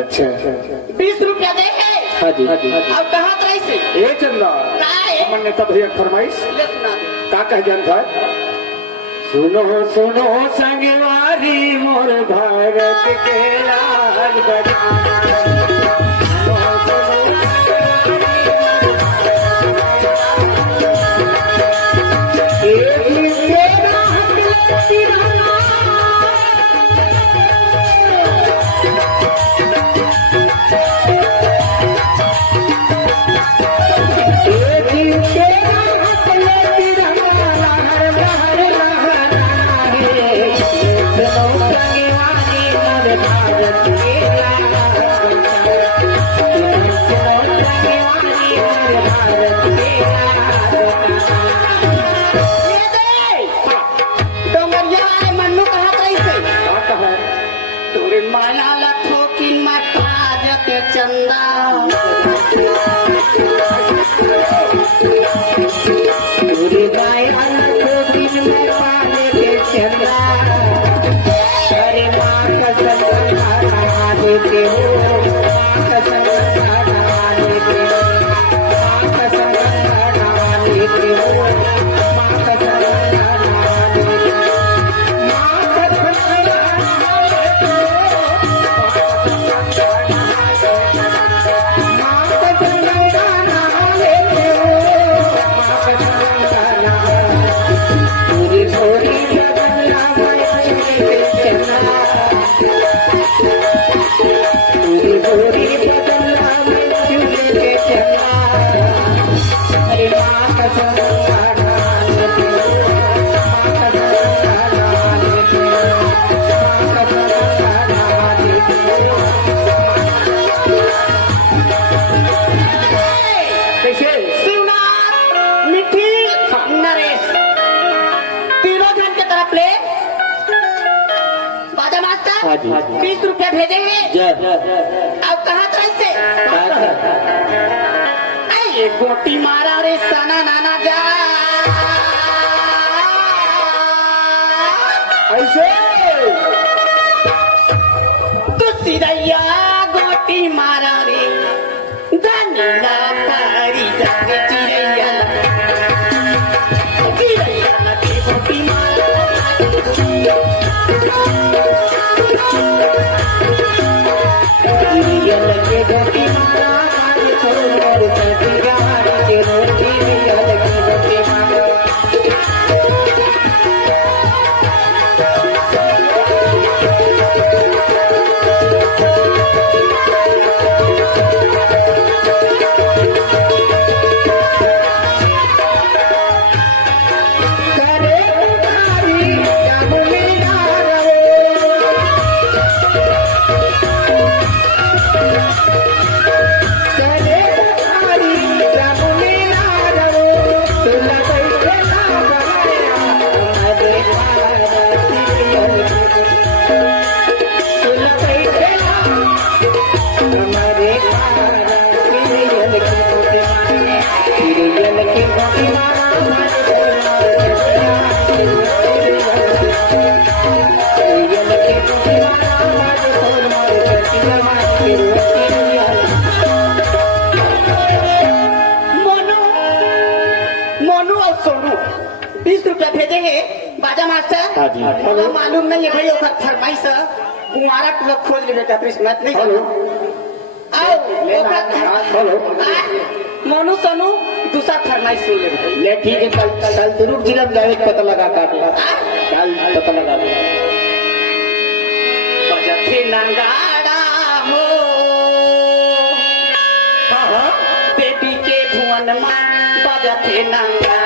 अच्छा 20 रुपया दे हाँ जी अब कहाँ रही ये चंदा अमन ने तब फरमाइश का कह जान था सुनो सुनो संगवारी मोर भारत के लाल बजा चंदा पूरी गाय दिन में पाले के चंदा अरे माँ कसम खा देते हो माँ कसम खा देते हो माँ कसम खा देते हो माँ कसम हाँ जी 20 रुपया भेजेंगे अब कहाँ से ये गोटी मारा रे सना नाना जा ऐसे तू सीधैया गोटी मारा रे धनिया पारी जाके चिड़ैया चिड़ैया लगे गोटी मारा लगे गोटी मारा के रोटी लगे गोटी मारा सोनू 20 रुपया भेजेंगे बाजा मास्टर मालूम नहीं है भाई फरमाइश कुमारा को खोज ले बेटा कृष्णत नहीं मोनू सोनू दूसरा फरमाइश सुन ले ठीक है कल तुरुक जिला में जावे पता लगा काट कल पता लगा बजथे नंगाड़ा हो बेबी के भुवन मां बजथे नंगाड़ा